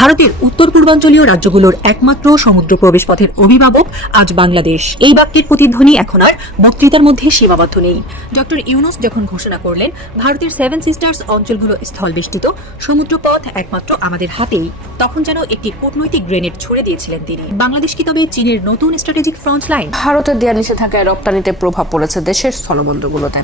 ভারতের উত্তর পূর্বাঞ্চলীয় রাজ্যগুলোর একমাত্র সমুদ্র প্রবেশপথের অভিভাবক আজ বাংলাদেশ। এই বাক্যের প্রতিধ্বনি এখন আর বক্তৃতার মধ্যে সীমাবদ্ধ নেই। ডক্টর ইউনুস যখন ঘোষণা করলেন ভারতের সেভেন সিস্টার্স অঞ্চলগুলো স্থলবেষ্টিত সমুদ্রপথ একমাত্র আমাদের হাতেই তখন যেন একটি কূটনৈতিক গ্রেনেড ছুড়ে দিয়েছিলেন তিনি। বাংলাদেশ কি তবে চীনের নতুন স্ট্র্যাটেজিক ফ্রন্ট লাইন ভারতের দেয়া নিষেধাজ্ঞায় রপ্তানিতে প্রভাব পড়েছে দেশের স্থলবন্দরগুলোতে।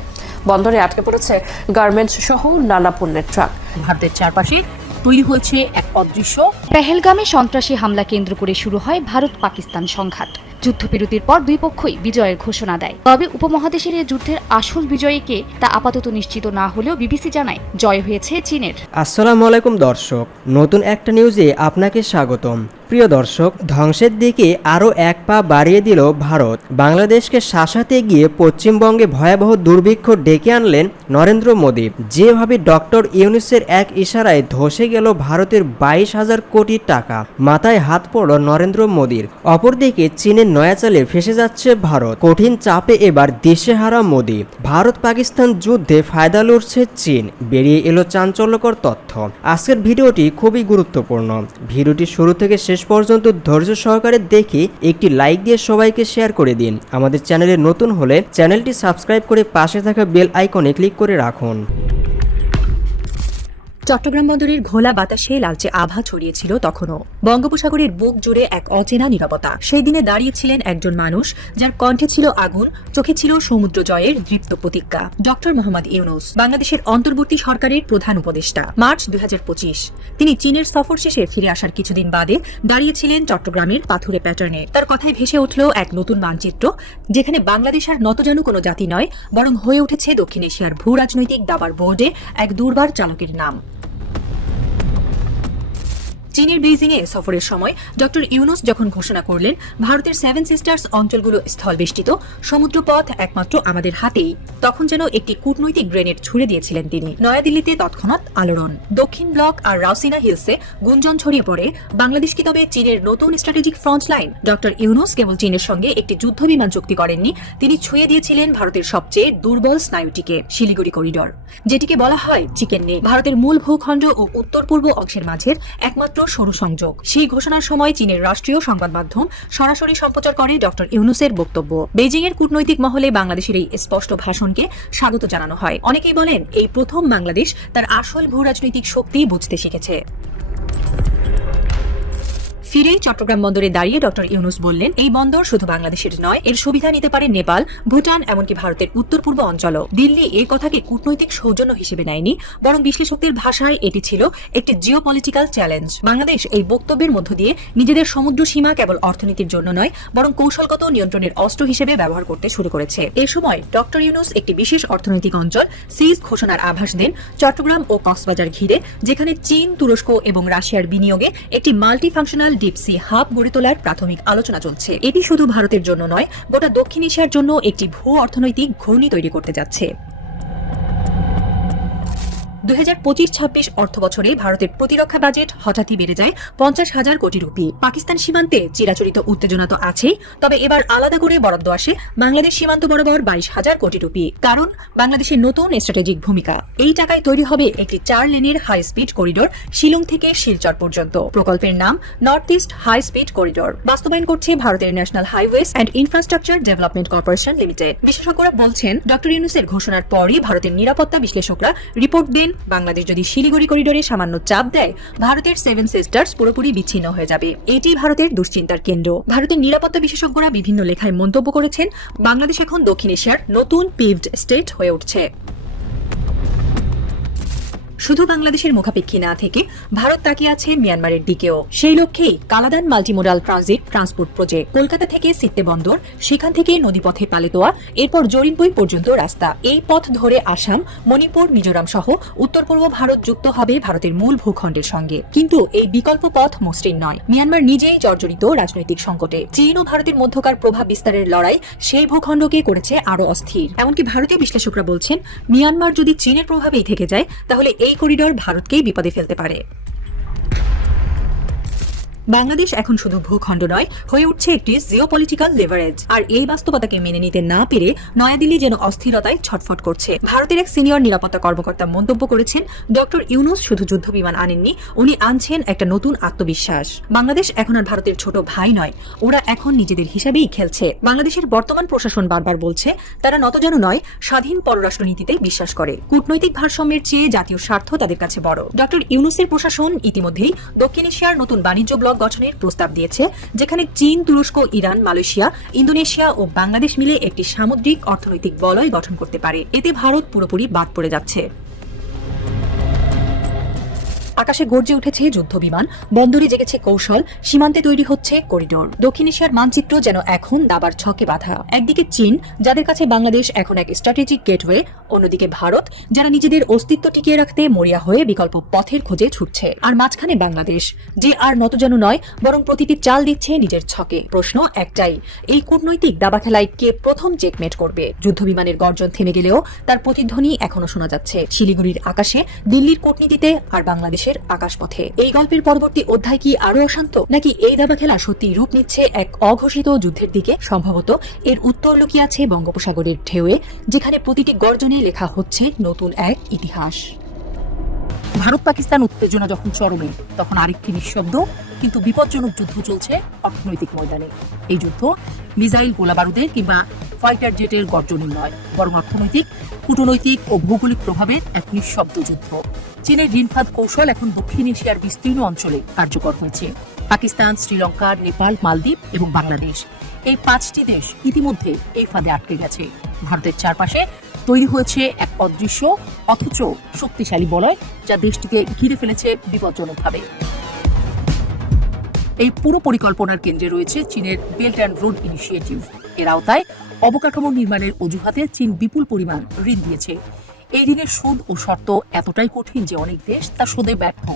বন্দরে আটকে পড়েছে গার্মেন্টস সহ নানা পণ্যের ট্রাক ভারতের চারপাশে তৈরি হয়েছে এক অদৃশ্য। পেহেলগামে সন্ত্রাসী হামলা কেন্দ্র করে শুরু হয় ভারত পাকিস্তান সংঘাত। যুদ্ধবিরতির পর দুই পক্ষই বিজয়ের ঘোষণা দেয়। তবে উপমহাদেশের এই যুদ্ধের আসল বিজয়ীকে তা আপাতত নিশ্চিত না হলেও বিবিসি জানায় জয় হয়েছে চীনের। আসসালামু আলাইকুম দর্শক নতুন একটা নিউজে আপনাকে স্বাগতম। প্রিয় দর্শক, ধ্বংসের দিকে আরও এক পা বাড়িয়ে দিল ভারত। বাংলাদেশকে শাসাতে গিয়ে পশ্চিমবঙ্গে ভয়াবহ দুর্ভিক্ষ ডেকে আনলেন নরেন্দ্র মোদী। যেভাবে ডক্টর ইউনিসের এক ইশারায় ধসে গেল ভারতের বাইশ হাজার কোটি টাকা, মাথায় হাত পড়ল নরেন্দ্র মোদীর। অপরদিকে চীনের নয়াচালে ফেসে যাচ্ছে ভারত। কঠিন চাপে এবার দিশেহারা মোদী। ভারত পাকিস্তান যুদ্ধে ফায়দা লড়ছে চীন। বেরিয়ে এলো চাঞ্চল্যকর তথ্য। আজকের ভিডিওটি খুবই গুরুত্বপূর্ণ। ভিডিওটি শুরু থেকে শেষ পর্যন্ত ধৈর্য সহকারে দেখে একটি লাইক দিয়ে সবাইকে শেয়ার করে দিন। আমাদের চ্যানেলে নতুন হলে চ্যানেলটি সাবস্ক্রাইব করে পাশে থাকা বেল আইকনে ক্লিক করে রাখুন। চট্টগ্রাম বন্দরের ঘোলা বাতাসে লালচে আভা ছড়িয়েছিল তখনও। বঙ্গোপসাগরের বুক জুড়ে এক অচেনা নিরবতা। সেই দিনে দাঁড়িয়েছিলেন একজন মানুষ যার কণ্ঠে ছিল আগুন, চোখে ছিল সমুদ্র জয়ের দৃপ্ত প্রতিজ্ঞা। ডক্টর মোহাম্মদ ইউনুস, বাংলাদেশের অন্তর্বর্তী সরকারের প্রধান উপদেষ্টা। মার্চ দুই তিনি চীনের সফর শেষে ফিরে আসার কিছুদিন বাদে দাঁড়িয়েছিলেন চট্টগ্রামের পাথুরে প্যাটার্নে। তার কথায় ভেসে উঠল এক নতুন মানচিত্র, যেখানে বাংলাদেশ আর নতজানু কোনো জাতি নয়, বরং হয়ে উঠেছে দক্ষিণ এশিয়ার ভূ রাজনৈতিক দাবার বোর্ডে এক দুর্বার চালকের নাম। চীনের বেইজিং এ সফরের সময় ডক্টর ইউনুস যখন ঘোষণা করলেন, ভারতের সেভেন সিস্টার্স অঞ্চলগুলো স্থলবেষ্টিত, সমুদ্রপথ একমাত্র আমাদের হাতেই। তখন যেন একটি কূটনৈতিক গ্রেনেড ছুড়ে দিয়েছিলেন তিনি। নয়াদিল্লিতে তৎক্ষণাৎ আলোড়ন। দক্ষিণ ব্লক আর রাউসিনা হিলসে গুঞ্জন ছড়িয়ে পড়ে। বাংলাদেশ কি তবে চীনের নতুন strategic front line doctor Yunus কেবল চীনের সঙ্গে একটি যুদ্ধ বিমান চুক্তি করেননি, তিনি ছুঁয়ে দিয়েছিলেন ভারতের সবচেয়ে দুর্বল স্নায়ুটিকে, শিলিগুড়ি করিডর। যেটিকে বলা হয় চিকেন নেক ভারতের মূল ভূখণ্ড ও উত্তর পূর্ব অংশের মাঝের একমাত্র সরু সংযোগ সেই ঘোষণার সময় চীনের রাষ্ট্রীয় সংবাদ মাধ্যম সরাসরি সম্প্রচার করে ডক্টর ইউনুসের বক্তব্য। বেজিং এর কূটনৈতিক মহলে বাংলাদেশের এই স্পষ্ট ভাষণকে স্বাগত জানানো হয়। অনেকেই বলেন, এই প্রথম বাংলাদেশ তার আসল ভূ রাজনৈতিক শক্তি বুঝতে শিখেছে। ফিরেই চট্টগ্রাম বন্দরে দাঁড়িয়ে ডক্টর ইউনুস বললেন, এই বন্দর শুধু বাংলাদেশের নয়, এর সুবিধা নিতে পারে নেপাল, ভুটান, এমনকি ভারতের উত্তর পূর্ব অঞ্চলও। দিল্লি এই কথাকে কূটনৈতিক সৌজন্য হিসেবে নেয়নি, বরং বিশ্লেষকদের ভাষায় এটি ছিল একটি জিও পলিটিক্যাল চ্যালেঞ্জ বাংলাদেশ এই বক্তব্যের মধ্য দিয়ে নিজেদের সমুদ্র সীমা কেবল অর্থনীতির জন্য নয়, বরং কৌশলগত নিয়ন্ত্রণের অস্ত্র হিসেবে ব্যবহার করতে শুরু করেছে। এ সময় ডক্টর ইউনুস একটি বিশেষ অর্থনৈতিক অঞ্চল সিজ ঘোষণার আভাস দেন চট্টগ্রাম ও কক্সবাজার ঘিরে, যেখানে চীন, তুরস্ক এবং রাশিয়ার বিনিয়োগে একটি মাল্টি ফাংশনাল ডিপসি হাব গড়ে তোলার প্রাথমিক আলোচনা চলছে। এটি শুধু ভারতের জন্য নয়, গোটা দক্ষিণ এশিয়ার জন্য একটি ভূ অর্থনৈতিক ঘূর্ণি তৈরি করতে যাচ্ছে। দুই হাজার পঁচিশ ছাব্বিশ অর্থ বছরে ভারতের প্রতিরক্ষা বাজেট হঠাৎই বেড়ে যায় পঞ্চাশ হাজার কোটি রুপি। পাকিস্তান সীমান্তে চিরাচরিত উত্তেজনা তো আছেই, তবে এবার আলাদা করে বরাদ্দ আসে বাংলাদেশ সীমান্ত বরাবর বাইশ হাজার কোটি রুপি। কারণ বাংলাদেশের নতুন স্ট্র্যাটেজিক ভূমিকা, এই টাকায় তৈরি হবে একটি চার লেনের হাই স্পিড করিডোর শিলং থেকে শিলচর পর্যন্ত। প্রকল্পের নাম north east high speed corridor বাস্তবায়ন করছে ভারতের national highways and infrastructure development corporation limited বিশেষজ্ঞরা বলছেন, ডক্টর ইউনুসের ঘোষণার পরই ভারতের নিরাপত্তা বিশ্লেষকরা রিপোর্ট দেন বাংলাদেশ যদি শিলিগুড়ি করিডোরে সামান্য চাপ দেয়, ভারতের সেভেন সিস্টার্স পুরোপুরি বিচ্ছিন্ন হয়ে যাবে। এটি ভারতের দুশ্চিন্তার কেন্দ্র। ভারতের নিরাপত্তা বিশেষজ্ঞরা বিভিন্ন লেখায় মন্তব্য করেছেন, বাংলাদেশ এখন দক্ষিণ এশিয়ার নতুন পিভড স্টেট হয়ে উঠছে। শুধু বাংলাদেশের মুখাপেক্ষী না থেকে ভারত তাকিয়ে আছে মিয়ানমারের দিকেও। সেই লক্ষ্যেই Kaladan multimodal transit transport project Kolkata থেকে সিত্তে বন্দর, সেখান থেকে নদীপথে পালেতোয়া এরপর জরিনপুই পর্যন্ত রাস্তা। এই পথ ধরে আসাম, মণিপুর, মিজোরাম সহ উত্তর পূর্ব ভারত যুক্ত হবে ভারতের মূল ভূখণ্ডের সঙ্গে। কিন্তু এই বিকল্প পথ মসৃণ নয়। মিয়ানমার নিজেই জর্জরিত রাজনৈতিক সংকটে। চীন ও ভারতের মধ্যকার প্রভাব বিস্তারের লড়াই সেই ভূখণ্ডকে করেছে আরও অস্থির। এমনকি ভারতীয় বিশ্লেষকরা বলছেন, মিয়ানমার যদি চীনের প্রভাবেই থেকে যায়, তাহলে এই করিডর ভারতকেই বিপদে ফেলতে পারে। বাংলাদেশ এখন শুধু ভূখণ্ড নয়, হয়ে উঠছে একটি জিওপলিটিক্যাল লেভারেজ আর এই বাস্তবতাকে মেনে নিতে না পেরে নয়াদিল্লি যেন অস্থিরতায় ছটফট করছে। ভারতের এক সিনিয়র নিরাপত্তা কর্মকর্তা মন্তব্য করেছেন, ডক্টর ইউনুস শুধু যুদ্ধ বিমান আনেননি, উনি আনছেন একটা নতুন আত্মবিশ্বাস। বাংলাদেশ এখন আর ভারতের ছোট ভাই নয়, ওরা এখন নিজেদের হিসাবেই খেলছে। বাংলাদেশের বর্তমান প্রশাসন বারবার বলছে, তারা নতজান নয়, স্বাধীন পররাষ্ট্রনীতিতে বিশ্বাস করে। কূটনৈতিক ভারসাম্যের চেয়ে জাতীয় স্বার্থ তাদের কাছে বড়। ডক্টর ইউনুসের প্রশাসন ইতিমধ্যেই দক্ষিণ এশিয়ার নতুন বাণিজ্য ব্লক গঠনের প্রস্তাব দিয়েছে, যেখানে চীন, তুরস্ক, ইরান, মালয়েশিয়া, ইন্দোনেশিয়া ও বাংলাদেশ মিলে একটি সামুদ্রিক অর্থনৈতিক বলয় গঠন করতে পারে। এতে ভারত পুরোপুরি বাদ পড়ে যাচ্ছে। আকাশে গর্জে উঠেছে যুদ্ধ বিমান, বন্দরে জেগেছে কৌশল, সীমান্তে তৈরি হচ্ছে করিডোর। দক্ষিণ এশিয়ার মানচিত্র যেন এখন দাবার ছকে বাঁধা। একদিকে চীন, যাদের কাছে বাংলাদেশ এখন এক স্ট্র্যাটেজিক গেটওয়ে অন্যদিকে ভারত, যারা নিজেদের অস্তিত্ব টিকিয়ে রাখতে মরিয়া হয়ে বিকল্প পথের খোঁজে ছুটছে। আর মাঝখানে বাংলাদেশ, যে আর নতজানু নয়, বরং প্রতিটি চাল দিচ্ছে নিজের ছকে। প্রশ্ন একটাই, এই কূটনৈতিক দাবা খেলায় কে প্রথম চেকমেট করবে? যুদ্ধ বিমানের গর্জন থেমে গেলেও তার প্রতিধ্বনি এখনও শোনা যাচ্ছে। শিলিগুড়ির আকাশে, দিল্লির কূটনীতিতে, আর বাংলাদেশের আকাশপথে। এই গল্পের পরবর্তী অধ্যায় কি আরও অশান্ত? নাকি এই দাবা খেলা সত্যি রূপ নিচ্ছে এক অঘোষিত যুদ্ধের দিকে? সম্ভবত এর উত্তর লুকিয়ে আছে বঙ্গোপসাগরের ঢেউয়ে, যেখানে প্রতিটি গর্জনে লেখা হচ্ছে নতুন এক ইতিহাস। ভারত পাকিস্তান উত্তেজনা যখন চরমে, তখন আরেকটি নিঃশব্দ, কিন্তু বিপজ্জনক যুদ্ধ চলছে অর্থনৈতিক ময়দানে। এই যুদ্ধ মিসাইল গোলাবারুদের কিংবা ফাইটার জেটের গর্জনের নয়, বরং অর্থনৈতিক, কূটনৈতিক ও ভৌগোলিক প্রভাবের এক নিঃশব্দ যুদ্ধ। চীনের ঋণফাদ কৌশল এখন দক্ষিণ এশিয়ার বিস্তীর্ণ অঞ্চলে কার্যকর হয়েছে। পাকিস্তান, শ্রীলঙ্কা, নেপাল, মালদ্বীপ এবং বাংলাদেশ এই পাঁচটি দেশ ইতিমধ্যে এই ফাঁদে আটকে গেছে। ভারতের চারপাশে তৈরি হয়েছে এক অদৃশ্য, অথচ শক্তিশালী বলয়, যা দেশটিকে ঘিরে ফেলেছে বিপজ্জনকভাবে। এই পুরো পরিকল্পনার কেন্দ্রে রয়েছে চীনের বেল্ট অ্যান্ড রোড ইনিশিয়েটিভ এর আওতায় অবকাঠামো নির্মাণের অজুহাতে চীন বিপুল পরিমাণ ঋণ দিয়েছে। এই ঋণের সুদ ও শর্ত এতটাই কঠিন যে অনেক দেশ তা শোধে ব্যর্থ।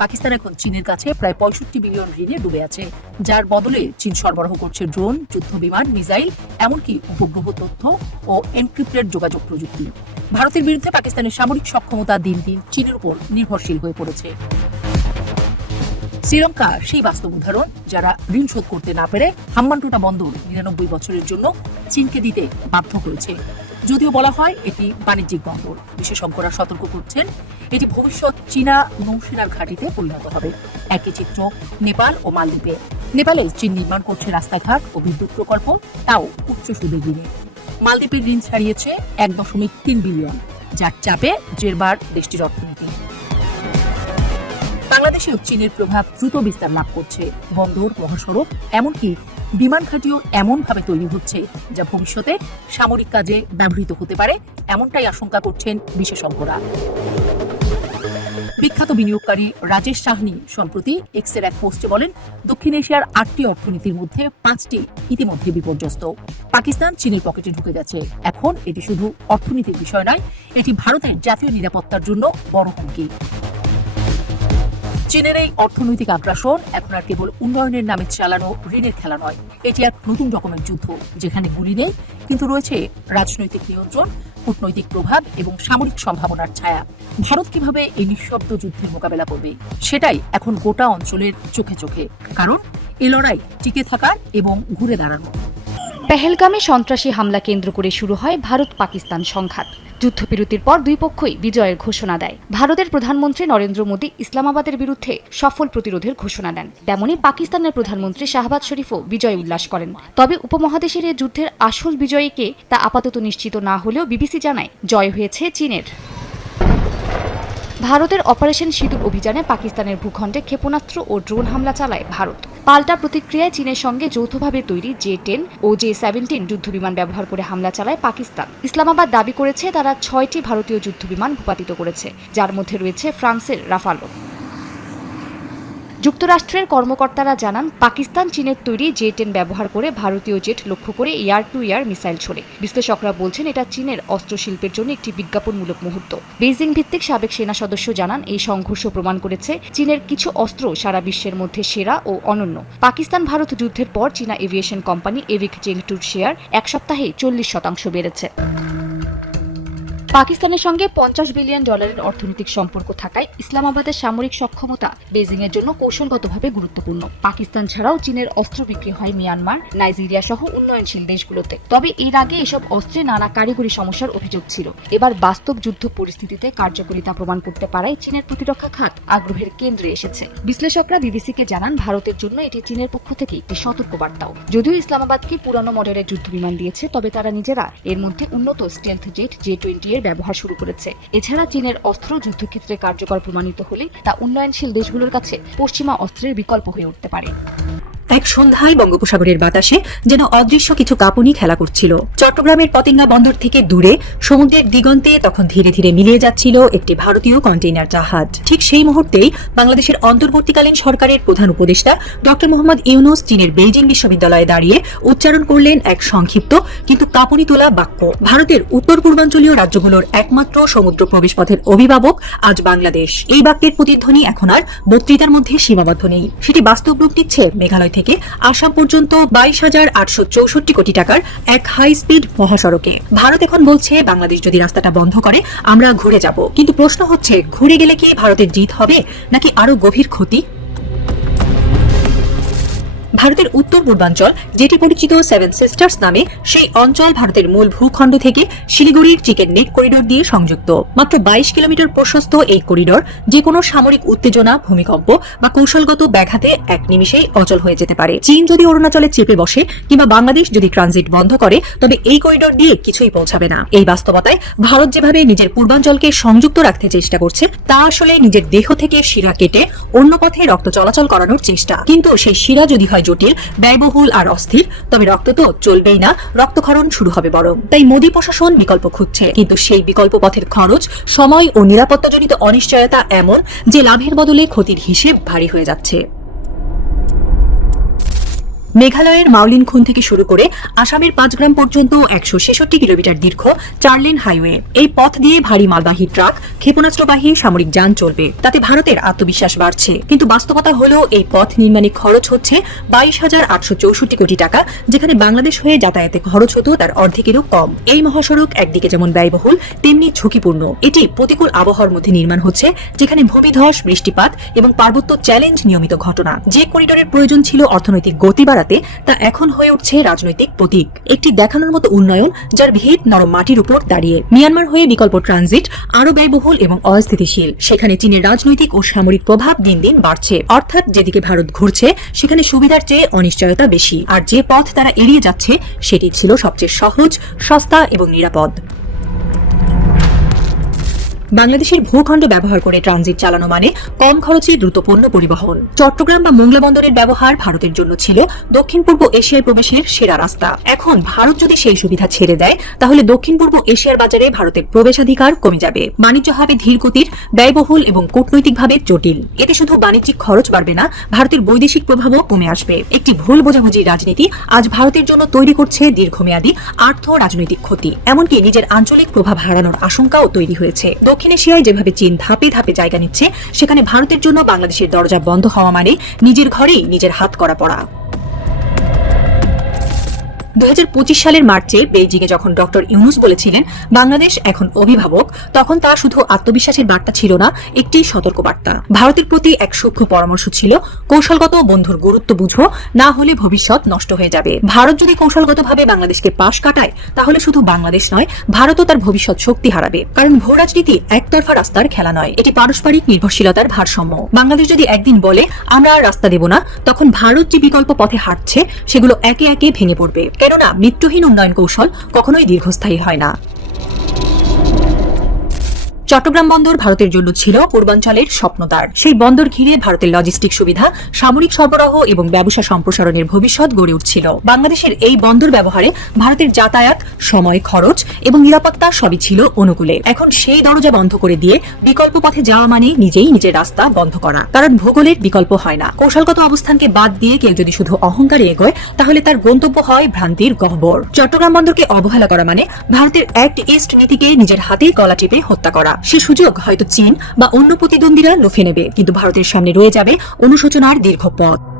পাকিস্তান এখন চীনের কাছে প্রায় পঁয়ষট্টি বিলিয়ন ঋণে ডুবে আছে, যার বদলে চীন সরবরাহ করছে ড্রোন, যুদ্ধ বিমান, মিসাইল, এমনকি উপগ্রহ তথ্য ও এনক্রিপ্টেড যোগাযোগ প্রযুক্তি। ভারতের বিরুদ্ধে পাকিস্তানের সামরিক সক্ষমতা দিন দিন চীনের উপর নির্ভরশীল হয়ে পড়েছে। শ্রীলঙ্কা সেই বাস্তব উদাহরণ, যারা ঋণ শোধ করতে না পেরে হাম্বানটোটা বন্দর নিরানব্বই বছরের জন্য চীনকে দিতে বাধ্য হয়েছে যদিও বলা হয় এটি বাণিজ্যিক বন্দর। বিশেষজ্ঞরা সতর্ক করছেন, এটি ভবিষ্যৎ চীনা নৌসেনার ঘাঁটিতে পরিণত হবে। একই চিত্র নেপাল ও মালদ্বীপে। নেপালে চীন নির্মাণ করছে রাস্তাঘাট ও বিদ্যুৎ প্রকল্প, তাও উচ্চ সুদের ঋণে মালদ্বীপের ঋণ ছাড়িয়েছে এক দশমিক তিন বিলিয়ন, যার চাপে জেরবার দেশটির অর্থনীতি। বাংলাদেশেও চীনের প্রভাব দ্রুত বিস্তার লাভ করছে। বন্দর, মহাসড়ক, এমনকি বিমান ঘাঁটিও এমনভাবে তৈরি হচ্ছে যা ভবিষ্যতে সামরিক কাজে ব্যবহৃত হতে পারে, এমনটাই আশঙ্কা করছেন বিশেষজ্ঞরা। বিখ্যাত বিনিয়োগকারী রাজেশ সাহনি সম্প্রতি এক্সের এক পোস্টে বলেন, দক্ষিণ এশিয়ার আটটি অর্থনীতির মধ্যে পাঁচটি ইতিমধ্যে বিপর্যস্ত। পাকিস্তান চীনের পকেটে ঢুকে গেছে। এখন এটি শুধু অর্থনীতির বিষয় নয়, এটি ভারতের জাতীয় নিরাপত্তার জন্য বড় হুমকি। চীনের এই অর্থনৈতিক আগ্রাসন এখন আর কেবল উন্নয়নের নামে চালানো, ঋণের খেলা নয়। এটি এক নতুন রকমের যুদ্ধ, যেখানে গুলি নেই, কিন্তু রয়েছে রাজনৈতিক নিয়ন্ত্রণ, কূটনৈতিক প্রভাব এবং সামরিক সম্ভাবনার ছায়া। ভারত কীভাবে এই নিঃশব্দ যুদ্ধের মোকাবেলা করবে, সেটাই এখন গোটা অঞ্চলের চোখে চোখে। কারণ, এ লড়াই টিকে থাকার এবং ঘুরে দাঁড়ানো পেহেলগামে সন্ত্রাসী হামলা কেন্দ্র করে শুরু হয় ভারত পাকিস্তান সংঘাত। যুদ্ধবিরতির পর দুই পক্ষই বিজয়ের ঘোষণা দেয়। ভারতের প্রধানমন্ত্রী নরেন্দ্র মোদী ইসলামাবাদের বিরুদ্ধে সফল প্রতিরোধের ঘোষণা দেন। তেমনি পাকিস্তানের প্রধানমন্ত্রী শাহবাজ শরীফও বিজয় উল্লাস করেন। তবে উপমহাদেশের এই যুদ্ধের আসল বিজয়ীকে তা আপাতত নিশ্চিত না হলেও বিবিসি জানায় জয় হয়েছে চীনের। ভারতের অপারেশন সিঁদুর অভিযানে পাকিস্তানের ভূখণ্ডে ক্ষেপণাস্ত্র ও ড্রোন হামলা চালায় ভারত। পাল্টা প্রতিক্রিয়ায় চীনের সঙ্গে যৌথভাবে তৈরি জে টেন ও জে সেভেন্টিন যুদ্ধবিমান ব্যবহার করে হামলা চালায় পাকিস্তান। ইসলামাবাদ দাবি করেছে, তারা ছয়টি ভারতীয় যুদ্ধবিমান ভূপাতিত করেছে, যার মধ্যে রয়েছে ফ্রান্সের রাফালো। যুক্তরাষ্ট্রের কর্মকর্তারা জানান, পাকিস্তান চীনের তৈরি জে টেন ব্যবহার করে ভারতীয় জেট লক্ষ্য করে এয়ার টু এয়ার মিসাইল ছোড়ে। বিশ্লেষকরা বলছেন, এটা চীনের অস্ত্রশিল্পের জন্য একটি বিজ্ঞাপনমূলক মুহূর্ত। বেইজিং ভিত্তিক সাবেক সেনা সদস্য জানান, এই সংঘর্ষ প্রমাণ করেছে চীনের কিছু অস্ত্র সারা বিশ্বের মধ্যে সেরা ও অনন্য। পাকিস্তান ভারত যুদ্ধের পর চীনা এভিয়েশন কোম্পানি এভিক চেংটুর শেয়ার এক সপ্তাহে চল্লিশ শতাংশ বেড়েছে। পাকিস্তানের সঙ্গে পঞ্চাশ বিলিয়ন ডলারের অর্থনৈতিক সম্পর্ক থাকায় ইসলামাবাদের সামরিক সক্ষমতা বেজিং এর জন্য কৌশলগতভাবে গুরুত্বপূর্ণ। পাকিস্তান ছাড়াও চীনের অস্ত্র বিক্রি হয় মিয়ানমার, নাইজেরিয়া সহ উন্নয়নশীল দেশগুলোতে। তবে এর আগে এসব অস্ত্রে নানা কারিগরি সমস্যার অভিযোগ ছিল। এবার বাস্তব যুদ্ধ পরিস্থিতিতে কার্যকরিতা প্রমাণ করতে পারায় চীনের প্রতিরক্ষা খাত আগ্রহের কেন্দ্রে এসেছে। বিশ্লেষকরা বিবিসিকে জানান, ভারতের জন্য এটি চীনের পক্ষ থেকে একটি সতর্কবার্তাও। যদিও ইসলামাবাদকে পুরানো মডেলের যুদ্ধ বিমান দিয়েছে, তবে তারা নিজেরা এর মধ্যে উন্নত স্টেলথ জেট, জে টোয়েন্টি এর ব্যবহার শুরু করেছে। এছাড়া চীনের অস্ত্র যুদ্ধক্ষেত্রে কার্যকর প্রমাণিত হলে তা উন্নয়নশীল দেশগুলোর কাছে পশ্চিমা অস্ত্রের বিকল্প হয়ে উঠতে পারে। এক সন্ধ্যায় বঙ্গোপসাগরের বাতাসে যেন অদৃশ্য কিছু কাঁপুনি খেলা করছিল। চট্টগ্রামের পতেঙ্গা বন্দর থেকে দূরে সমুদ্রের দিগন্তে তখন ধীরে ধীরে মিলিয়ে যাচ্ছিল একটি ভারতীয় কন্টেইনার জাহাজ। ঠিক সেই মুহূর্তেই বাংলাদেশের অন্তর্বর্তীকালীন সরকারের প্রধান উপদেষ্টা ডক্টর মোহাম্মদ ইউনুস চীনের বেইজিং বিশ্ববিদ্যালয়ে দাঁড়িয়ে উচ্চারণ করলেন এক সংক্ষিপ্ত কিন্তু কাঁপুনি তোলা বাক্য। ভারতের উত্তর পূর্বাঞ্চলীয় রাজ্যগুলোর একমাত্র সমুদ্র প্রবেশপথের অভিভাবক আজ বাংলাদেশ। এই বাক্যের প্রতিধ্বনি এখন আর বক্তৃতার মধ্যে সীমাবদ্ধ নেই। সেটি বাস্তব রূপ নিচ্ছে মেঘালয় থেকে আসাম পর্যন্ত বাইশ হাজার আটশো চৌষট্টি কোটি টাকার এক হাই স্পিড মহাসড়কে। ভারত এখন বলছে, বাংলাদেশ যদি রাস্তাটা বন্ধ করে, আমরা ঘুরে যাব। কিন্তু প্রশ্ন হচ্ছে, ঘুরে গেলে কি ভারতের জিত হবে? নাকি আরও গভীর ক্ষতি? ভারতের উত্তর পূর্বাঞ্চল, যেটি পরিচিত সেভেন সিস্টার্স নামে, সেই অঞ্চল ভারতের মূল ভূখণ্ড থেকে শিলিগুড়ির চিকেন নেক করিডোর দিয়ে সংযুক্ত। মাত্র বাইশ কিলোমিটার প্রশস্ত এই করিডোর যে কোনো সামরিক উত্তেজনা, ভূমিকম্প বা কৌশলগত ব্যাঘাতে এক নিমিষেই অচল হয়ে যেতে পারে। চীন যদি অরুণাচলে চেপে বসে কিংবা বাংলাদেশ যদি ট্রানজিট বন্ধ করে, তবে এই করিডোর দিয়ে কিছুই পৌঁছাবে না। এই বাস্তবতায় ভারত যেভাবে নিজের পূর্বাঞ্চলকে সংযুক্ত রাখতে চেষ্টা করছে, তা আসলে নিজের দেহ থেকে শিরা কেটে অন্য পথে রক্ত চলাচল করানোর চেষ্টা। কিন্তু সেই শিরা যদি হয় জটিল, ব্যয়বহুল আর অস্থির। তবে রক্ত তো চলবেই না, রক্তক্ষরণ শুরু হবে বরং। তাই মোদী প্রশাসন বিকল্প খুঁজছে। কিন্তু সেই বিকল্প পথের খরচ, সময় ও নিরাপত্তাজনিত অনিশ্চয়তা এমন যে লাভের বদলে ক্ষতির হিসেব ভারী হয়ে যাচ্ছে। মেঘালয়ের মাউলিন খুন থেকে শুরু করে আসামের পাঁচগ্রাম পর্যন্ত একশো ছেষট্টি কিলোমিটার দীর্ঘ চার লেন হাইওয়ে। এই পথ দিয়ে ভারী মালবাহী ট্রাক, ক্ষেপণাস্ত্রবাহী সামরিক যান চলবে। তাতে ভারতের আত্মবিশ্বাস বাড়ছে। কিন্তু বাস্তবতা হলো, এই পথ নির্মাণে খরচ হচ্ছে বাইশ হাজার আটশো চৌষট্টি কোটি টাকা, যেখানে বাংলাদেশ হয়ে যাতায়াতে খরচ হতো তার অর্ধেকেরও কম। এই মহাসড়ক একদিকে যেমন ব্যয়বহুল, তেমনি ঝুঁকিপূর্ণ। এটি প্রতিকূল আবহাওয়ার মধ্যে নির্মাণ হচ্ছে, যেখানে ভূমিধস, বৃষ্টিপাত এবং পার্বত্য চ্যালেঞ্জ নিয়মিত ঘটনা। যে করিডোরের প্রয়োজন ছিল অর্থনৈতিক গতি তা এখন হয়ে উঠছে রাজনৈতিক প্রতীক। একটি দেখানোর মতো উন্নয়ন যার ভিত নরম মাটির উপর দাঁড়িয়ে। মিয়ানমার হয়ে বিকল্প ট্রানজিট আরও ব্যয়বহুল এবং অস্থিতিশীল। সেখানে চীনের রাজনৈতিক ও সামরিক প্রভাব দিন দিন বাড়ছে। অর্থাৎ যেদিকে ভারত ঘুরছে, সেখানে সুবিধার চেয়ে অনিশ্চয়তা বেশি। আর যে পথ তারা এড়িয়ে যাচ্ছে, সেটি ছিল সবচেয়ে সহজ, সস্তা এবং নিরাপদ। বাংলাদেশের ভূখণ্ড ব্যবহার করে ট্রানজিট চালানো মানে কম খরচে দ্রুত পণ্য পরিবহন। চট্টগ্রাম বা মোংলা বন্দরের ব্যবহার ভারতের জন্য ছিল দক্ষিণ পূর্ব এশিয়ায় প্রবেশের সেরা রাস্তা। এখন ভারত যদি সেই সুবিধা ছেড়ে দেয়, তাহলে দক্ষিণ পূর্ব এশিয়ার বাজারে ভারতের প্রবেশাধিকার কমে যাবে। বাণিজ্য হবে ধীর গতির ব্যয়বহুল এবং কূটনৈতিকভাবে জটিল। এতে শুধু বাণিজ্যিক খরচ বাড়বে না, ভারতের বৈদেশিক প্রভাবও কমে আসবে। একটি ভুল বোঝাবুঝির রাজনীতি আজ ভারতের জন্য তৈরি করছে দীর্ঘমেয়াদী আর্থ রাজনৈতিক ক্ষতি। এমনকি নিজের আঞ্চলিক প্রভাব হারানোর আশঙ্কাও তৈরি হয়েছে। দক্ষিণ এশিয়ায় যেভাবে চীন ধাপে ধাপে জায়গা নিচ্ছে, সেখানে ভারতের জন্য বাংলাদেশের দরজা বন্ধ হওয়া মানে নিজের ঘরেই নিজের হাত করা পড়া। দু হাজার পঁচিশ সালের মার্চে বেইজিংয়ে যখন ডক্টর ইউনুস বলেছিলেন, বাংলাদেশ এখন অভিভাবক, তখন তা শুধু আত্মবিশ্বাসের বার্তা ছিল না, একটি সতর্ক বার্তা ভারতের প্রতি এক সূক্ষ্ম পরামর্শ ছিল, কৌশলগত বন্ধুর গুরুত্ব বুঝো, না হলে ভবিষ্যৎ নষ্ট হয়ে যাবে। ভারত যদি কৌশলগতভাবে বাংলাদেশকে পাশ কাটায়, তাহলে শুধু বাংলাদেশ নয়, ভারতও তার ভবিষ্যৎ শক্তি হারাবে। কারণ ভূ রাজনীতি একতরফা রাস্তার খেলা নয়, এটি পারস্পরিক নির্ভরশীলতার ভারসাম্য। বাংলাদেশ যদি একদিন বলে, আমরা আর রাস্তা দেব না তখন ভারত যে বিকল্প পথে হাঁটছে, সেগুলো একে একে ভেঙে পড়বে। কেননা মৃত্যুহীন উন্নয়ন কৌশল কখনোই দীর্ঘস্থায়ী হয় না। চট্টগ্রাম বন্দর ভারতের জন্য ছিল পূর্বাঞ্চলের স্বপ্নদ্বার। সেই বন্দর ঘিরে ভারতের লজিস্টিক সুবিধা, সামরিক সরবরাহ এবং ব্যবসা সম্প্রসারণের ভবিষ্যৎ গড়ে উঠছিল। বাংলাদেশের এই বন্দর ব্যবহারে ভারতের যাতায়াত, সময় খরচ এবং নিরাপত্তা সবই ছিল অনুকূলে। এখন সেই দরজা বন্ধ করে দিয়ে বিকল্প পথে যাওয়া মানে নিজেই নিজের রাস্তা বন্ধ করা। কারণ ভূগোলের বিকল্প হয় না। কৌশলগত অবস্থানকে বাদ দিয়ে কেউ যদি শুধু অহংকারে এগোয়, তাহলে তার গন্তব্য হয় ভ্রান্তির গহ্বর। চট্টগ্রাম বন্দরকে অবহেলা করা মানে ভারতের অ্যাক্ট ইস্ট নীতিকে নিজের হাতে গলা টিপে হত্যা করা। সে সুযোগ হয়তো চীন বা অন্য প্রতিদ্বন্দ্বীরা লুফে নেবে, কিন্তু ভারতের সামনে রয়ে যাবে অনুশোচনার দীর্ঘ পথ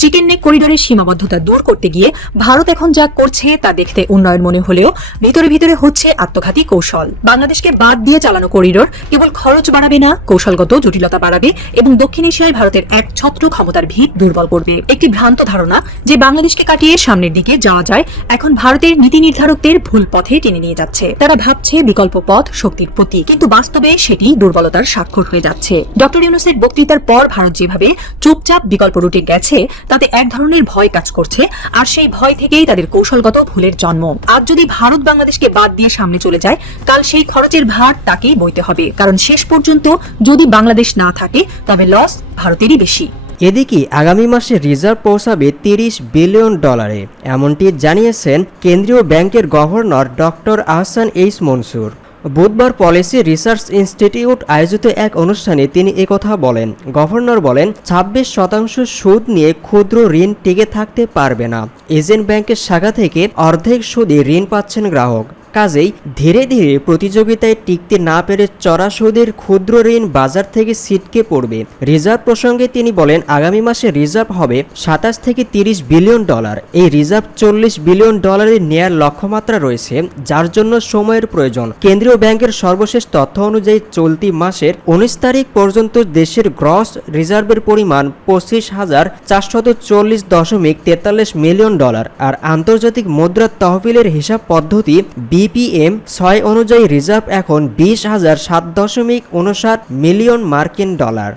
চিকেন নেক করিডোরের সীমাবদ্ধতা দূর করতে গিয়ে ভারত এখন যা করছে তা দেখতে উন্নয়ন মনে হলেও ভিতরে ভিতরে হচ্ছে আত্মঘাতী কৌশল। বাংলাদেশকে বাদ দিয়ে চালানো করিডোর কেবল খরচ বাড়াবে না, কৌশলগত জটিলতা বাড়াবে এবং দক্ষিণ এশিয়ায় ভারতের এক ছত্র ক্ষমতার ভিত দুর্বল করবে। একটি ভ্রান্ত ধারণা যে বাংলাদেশকে কাটিয়ে সামনের দিকে যাওয়া যায়, এখন ভারতের নীতি নির্ধারকদের ভুল পথে টেনে নিয়ে যাচ্ছে। তারা ভাবছে বিকল্প পথ শক্তির প্রতীক, কিন্তু বাস্তবে সেটি দুর্বলতার স্বাক্ষর হয়ে যাচ্ছে। ডক্টর ইউনুসের বক্তৃতার পর ভারত যেভাবে চুপচাপ বিকল্প রুটে গেছে তাতে এক ধরনের ভয় কাজ করছে, আর সেই ভয় থেকেই তাদের কৌশলগত ভুলের জন্ম। আজ যদি ভারত বাংলাদেশকে বাদ দিয়ে সামনে চলে যায়, কাল সেই খরচের ভার তাকেই বইতে হবে। কারণ শেষ পর্যন্ত যদি বাংলাদেশ না থাকে, তবে লস ভারতেরই বেশি। এদিকে আগামী মাসে রিজার্ভ পৌঁছাবে তিরিশ বিলিয়ন ডলারে, এমনটি জানিয়েছেন কেন্দ্রীয় ব্যাংকের governor doctor Ahsan H Mansur. বুধবার পলিসি রিসার্চ ইনস্টিটিউট আয়োজিত এক অনুষ্ঠানে তিনি একথা বলেন। গভর্নর বলেন, ছাব্বিশ শতাংশ সুদ নিয়ে ক্ষুদ্র ঋণ টিকে থাকতে পারবে না। এজেন্ট ব্যাংকের শাখা থেকে অর্ধেক সুদে ঋণ পাচ্ছেন গ্রাহক। কাজেই ধীরে ধীরে প্রতিযোগিতায় টিকতে না পেরে চড়া সুদের ক্ষুদ্র ঋণ বাজার থেকে ছিটকে পড়বে। রিজার্ভ প্রসঙ্গে তিনি বলেন, আগামী মাসে রিজার্ভ হবে সাতাশ থেকে তিরিশ বিলিয়ন ডলার। এই রিজার্ভ চল্লিশ বিলিয়ন ডলারের নেয়ার লক্ষ্যমাত্রা রয়েছে, যার জন্য সময়ের প্রয়োজন। কেন্দ্রীয় ব্যাংকের সর্বশেষ তথ্য অনুযায়ী চলতি মাসের উনিশ তারিখ পর্যন্ত দেশের গ্রস রিজার্ভের পরিমাণ পঁচিশ হাজার চারশত চল্লিশ দশমিক তেতাল্লিশ মিলিয়ন ডলার। আর আন্তর্জাতিক মুদ্রা তহবিলের হিসাব পদ্ধতি বিপিএম ছয় অনুযায়ী রিজার্ভ এখন বিশ হাজার সাত দশমিক উনষাট মিলিয়ন মার্কিন ডলার।